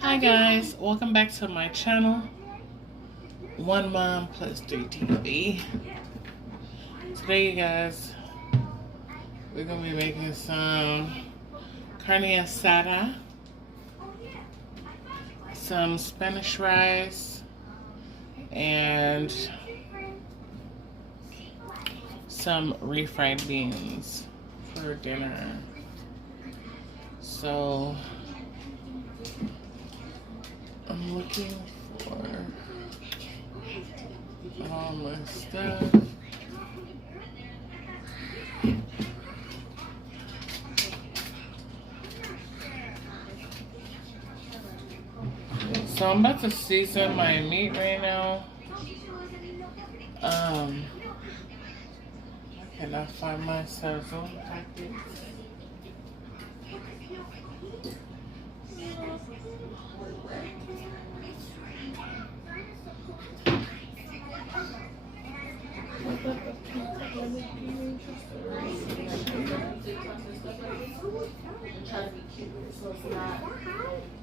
Hi guys, welcome back to my channel, One Mom Plus 3 TV. Today you guys, we're going to be making some carne asada, some Spanish rice, and some refried beans for dinner. So I'm looking for all my stuff. So I'm about to season my meat right now. I cannot find my sazon packet.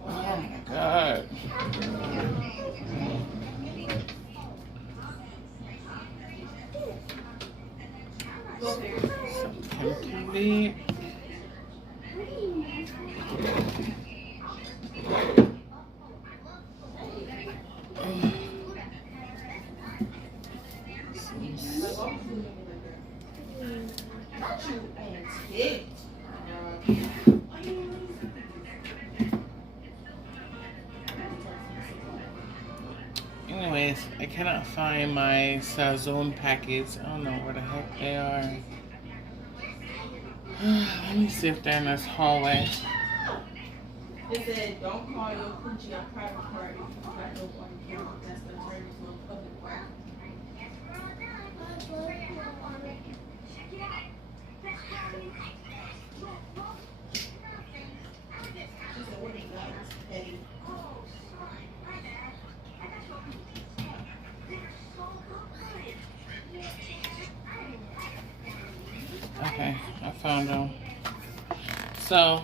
Oh my God. Some complete. Anyways, I cannot find my sazon packets. I don't know where the heck they are. Let me see if they're in this hallway. It said, don't call your coochie a private party. You got no one account. That's the term to a public party. Okay, I found them. So,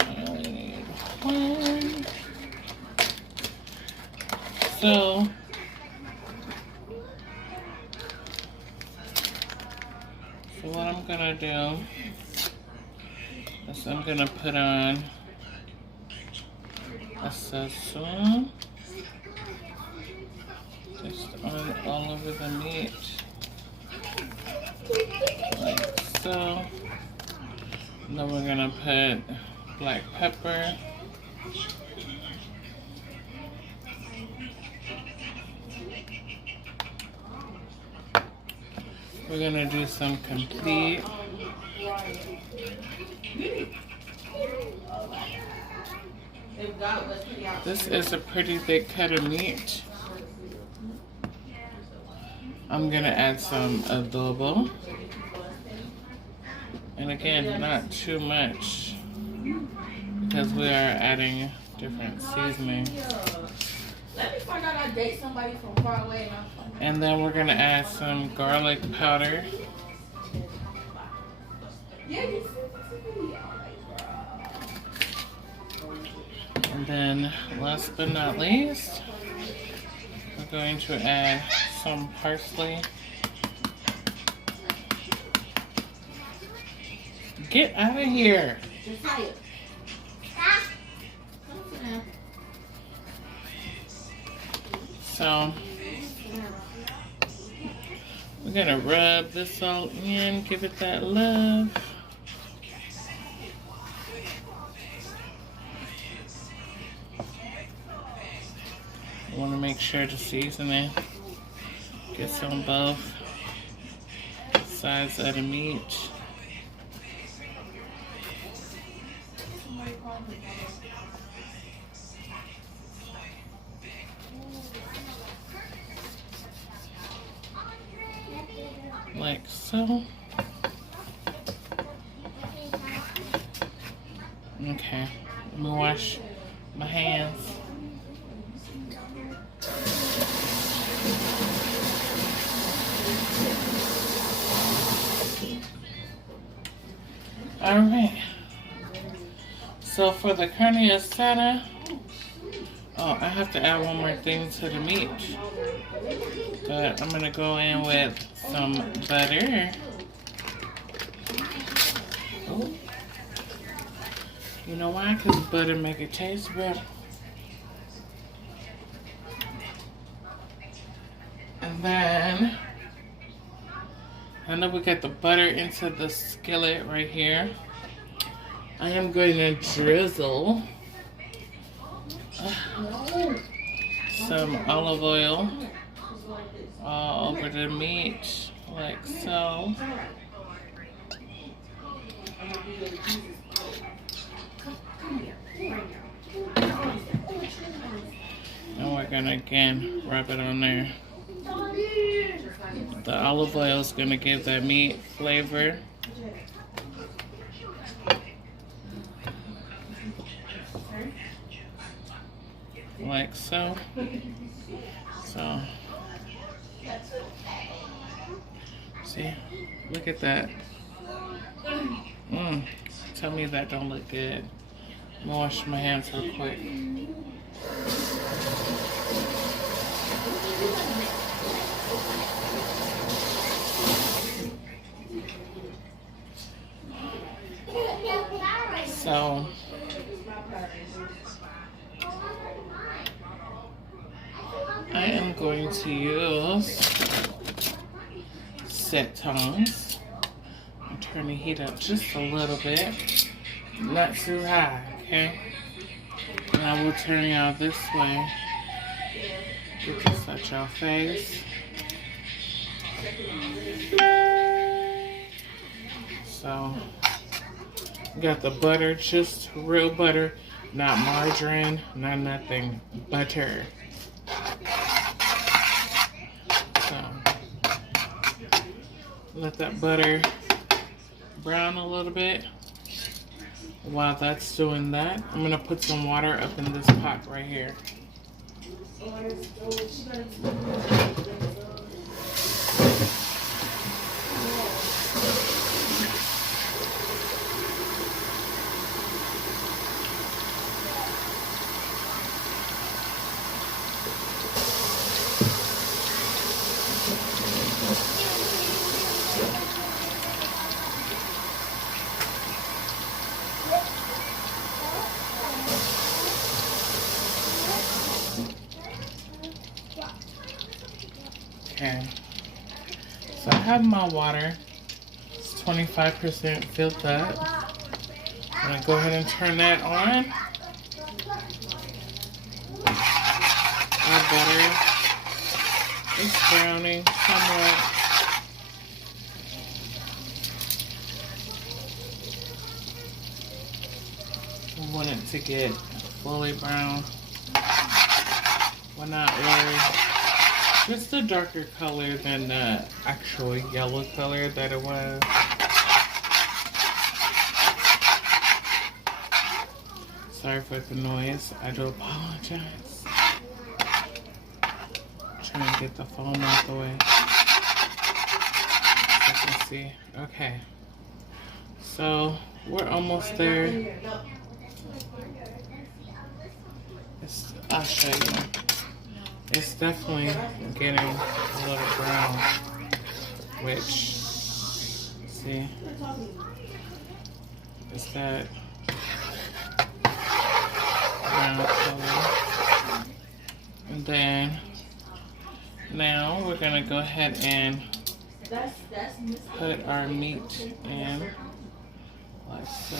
I only need one. So, what I'm gonna do is I'm gonna put on a sazon. Just on all over the meat, like so. And then we're gonna put black pepper, we're gonna do some complete. This is a pretty big cut of meat. I'm gonna add some adobo, and again, not too much because we are adding different seasonings. Let me find out I date somebody from far away. And then we're gonna add some garlic powder. And then, last but not least, we're going to add some parsley. Get out of here. So, we're gonna rub this all in, give it that love. I want to make sure to season it. Get on both sides of the meat. Like so. Okay, let me wash my hands. Alright. So for the carne asada, oh, I have to add one more thing to the meat. But I'm gonna go in with some butter. Oh. You know why? Because butter make it taste better. And then, I know we got the butter into the skillet right here. I am going to drizzle some olive oil all over the meat, like so. And we're gonna again rub it on there. The olive oil is gonna give that meat flavor. Like so. So, see, look at that. Tell me that don't look good. I'm gonna wash my hands real quick. So, I am going to use set tongs. I'm turning the heat up just a little bit, not too high, okay? And I will turn y'all this way. Get this out y'all face. So, got the butter, just real butter, not margarine, not nothing, butter. So, let that butter brown a little bit. While that's doing that, I'm gonna put some water up in this pot right here. Okay, so I have my water. It's 25% filled up. I'm gonna go ahead and turn that on. Our butter is browning somewhat. I want it to get fully brown. Well, not really. Just a darker color than the actual yellow color that it was. Sorry for the noise. I do apologize. Trying to get the foam out the way. So you can see. Okay. So we're almost there. I'll show you. It's definitely getting a little brown, which, see, it's that brown color. And then, now we're gonna go ahead and put our meat in, like so.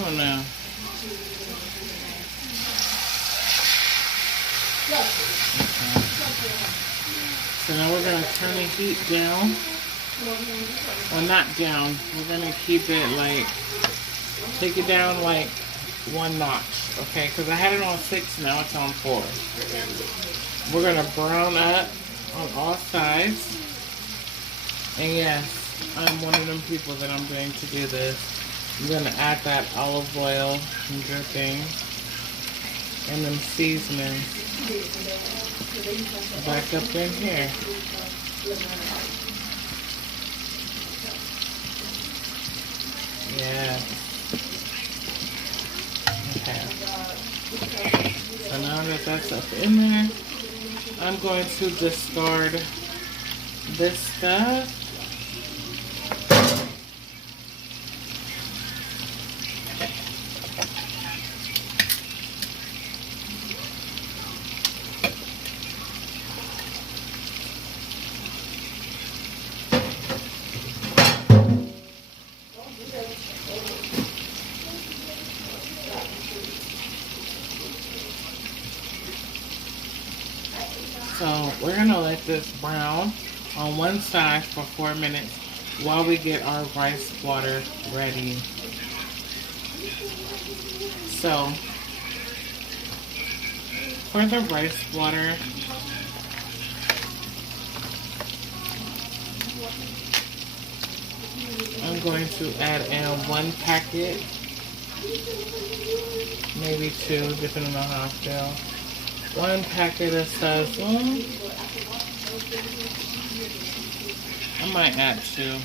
Oh no. Okay. So now we're going to turn the heat down. Well, not down. We're going to keep it like, take it down like 1 notch. Okay, because I had it on 6, now it's on 4. We're going to brown up on all sides. And yes, I'm one of them people that I'm going to do this. I'm going to add that olive oil and good thing. and them seasonings back up in here. Yeah. Okay. So now that that's up in there, I'm going to discard this stuff. So we're gonna let this brown on one side for 4 minutes while we get our rice water ready. So for the rice water, I'm going to add in 1 packet, maybe 2, depending on how I feel. 1 packet of sazon. I might add 2.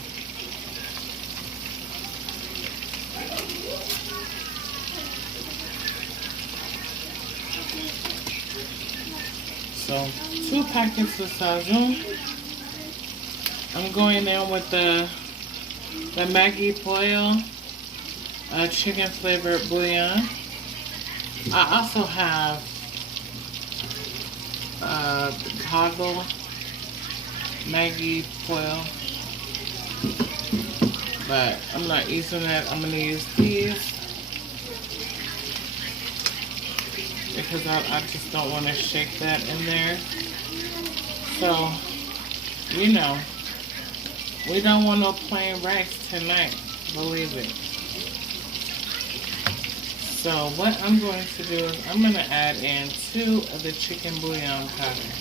So 2 packets of sazon. I'm going in with the Maggi Pollo chicken flavored bouillon. I also have Toggle Maggi Pollo, but I'm not using that. I'm gonna use these because I just don't want to shake that in there. So, you know, we don't want no plain rice tonight, believe it. So what I'm going to do is I'm going to add in 2 of the chicken bouillon powder.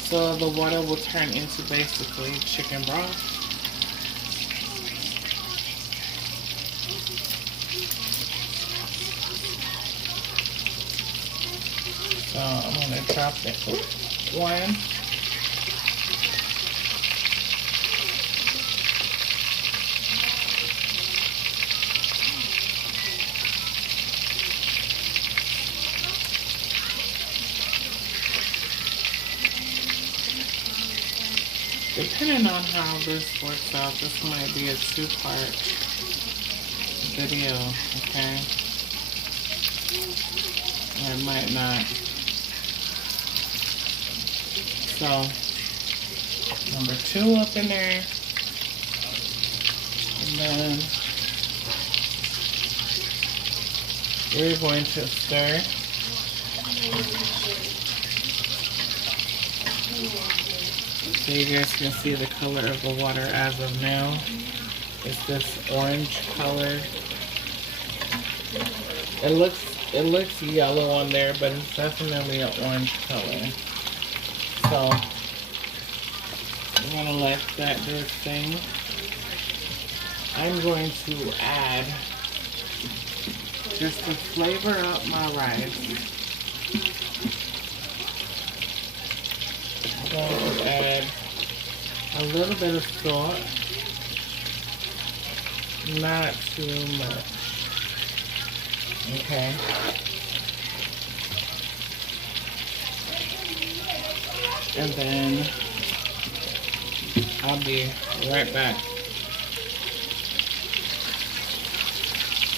So the water will turn into basically chicken broth. So I'm going to drop that 1. Depending on how this works out, this might be a 2-part video, okay? Or it might not. So, number 2 up in there. And then we're going to stir. So you guys can see the color of the water as of now. It's this orange color. It looks yellow on there, but it's definitely an orange color. So I'm gonna let that do its thing. I'm going to add, just to flavor up my rice, I'm going to add a little bit of salt, not too much, okay? And then I'll be right back.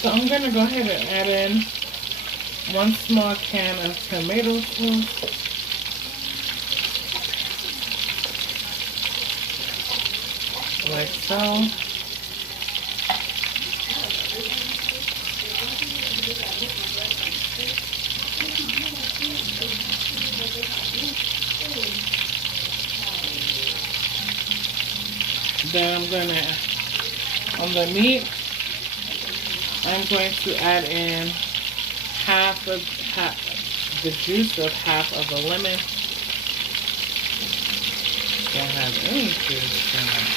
So I'm gonna go ahead and add in 1 small can of tomato sauce. Like so. Then I'm gonna, on the meat, I'm going to add in the juice of half of a lemon. Don't have any juice in it.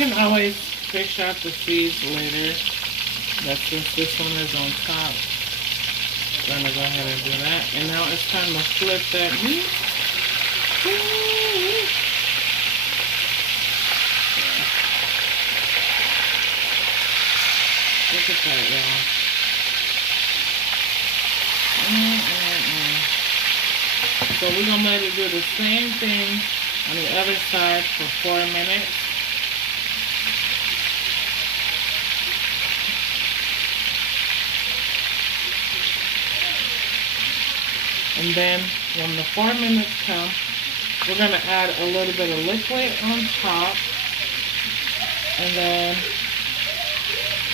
can always fish out the seeds later, but since this one is on top, I'm gonna go ahead and do that. And now it's time to flip that meat. Look at that, y'all. So we're gonna let it do the same thing on the other side for 4 minutes. And then when the 4 minutes come, we're going to add a little bit of liquid on top. And then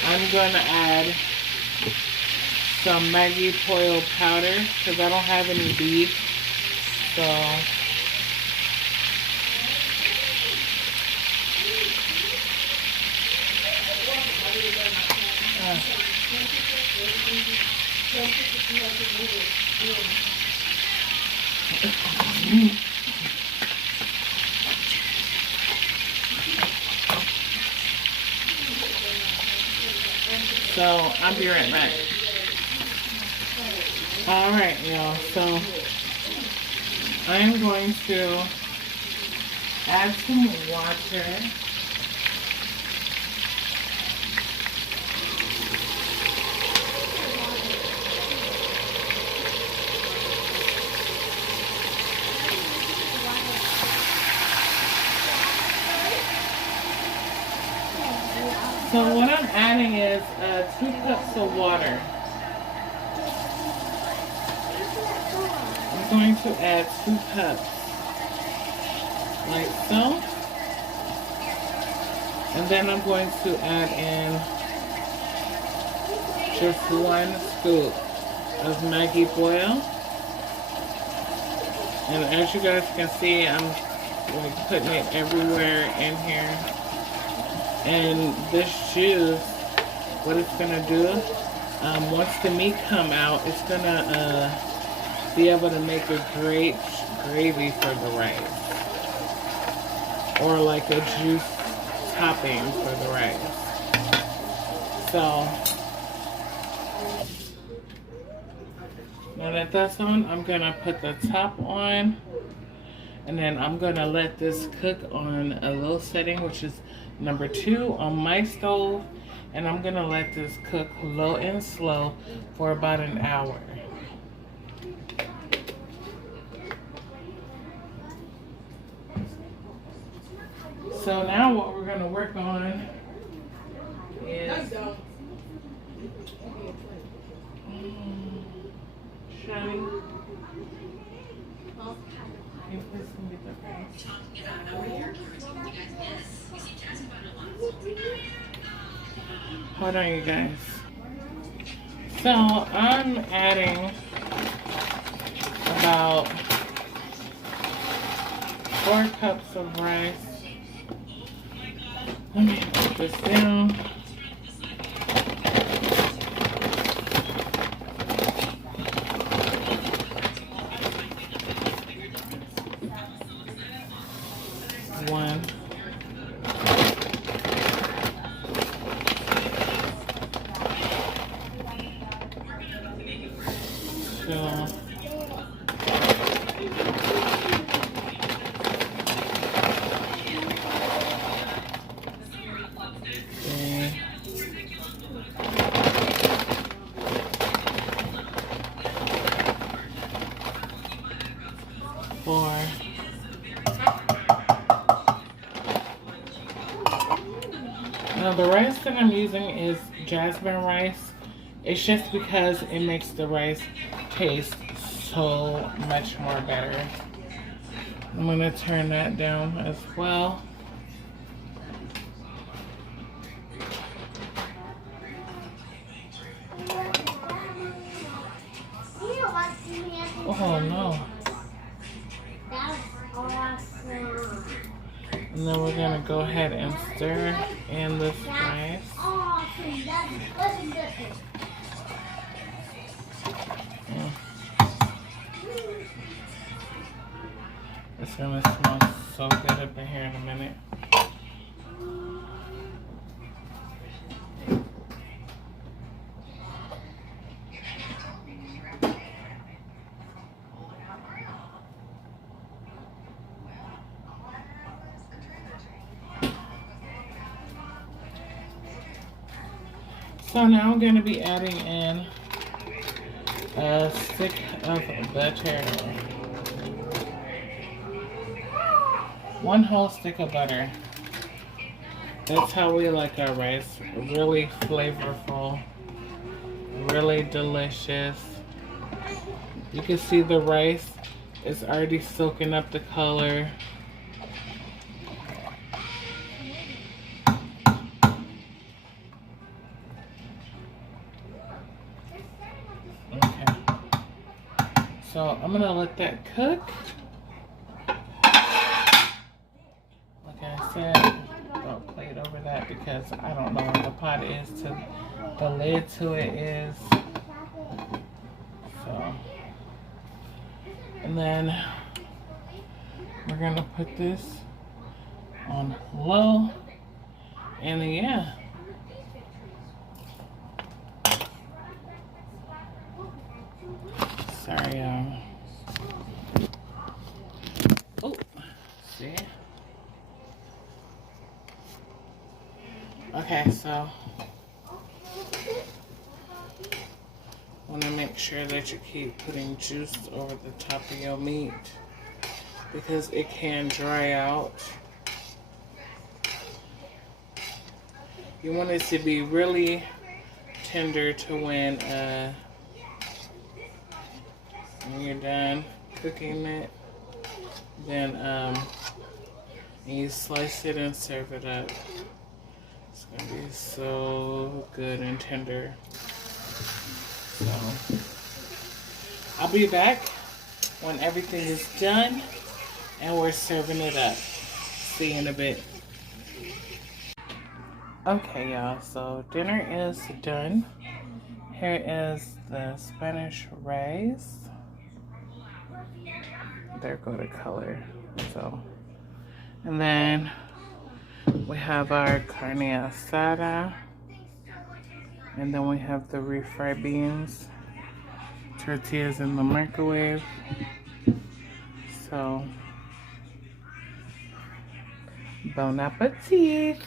I'm going to add some Maggi Pollo powder because I don't have any beef. So so I'll be right back. All right, y'all. So I'm going to add some water. So what I'm adding is 2 cups of water. I'm going to add 2 cups, like so. And then I'm going to add in just 1 scoop of Maggi Pollo. And as you guys can see, I'm like putting it everywhere in here. And this juice, what it's gonna do, once the meat come out, it's gonna be able to make a great gravy for the rice, or like a juice topping for the rice. So now that that's on, I'm gonna put the top on, and then I'm gonna let this cook on a low setting, which is number 2 on my stove, and I'm gonna let this cook low and slow for about an hour. So now what we're gonna work on is Shani. Can you please come get that rice? Hold on, you guys. So I'm adding about 4 cups of rice. Let me put this down. One. So four. Now the rice that I'm using is jasmine rice. It's just because it makes the rice taste so much more better. I'm gonna turn that down as well. Oh no. And then we're gonna go ahead and stir in this rice. It's gonna smell so good up in here in a minute. So now I'm going to be adding in a stick of butter. 1 whole stick of butter. That's how we like our rice. Really flavorful, really delicious. You can see the rice is already soaking up the color. Okay. So I'm gonna let that cook. Like I said, don't plate over that because I don't know what the pot is to the lid to it is. So, and then we're gonna put this on low, and yeah. Sorry, y'all. Oh, see? Okay, so want to make sure that you keep putting juice over the top of your meat because it can dry out. You want it to be really tender to when you're done cooking it. Then you slice it and serve it up. It's gonna be so good and tender. So I'll be back when everything is done and we're serving it up. See you in a bit. Okay, y'all, so dinner is done. Here is the Spanish rice. There go the color. So, and then we have our carne asada. And then we have the refried beans. Tortillas in the microwave. So, bon appetit.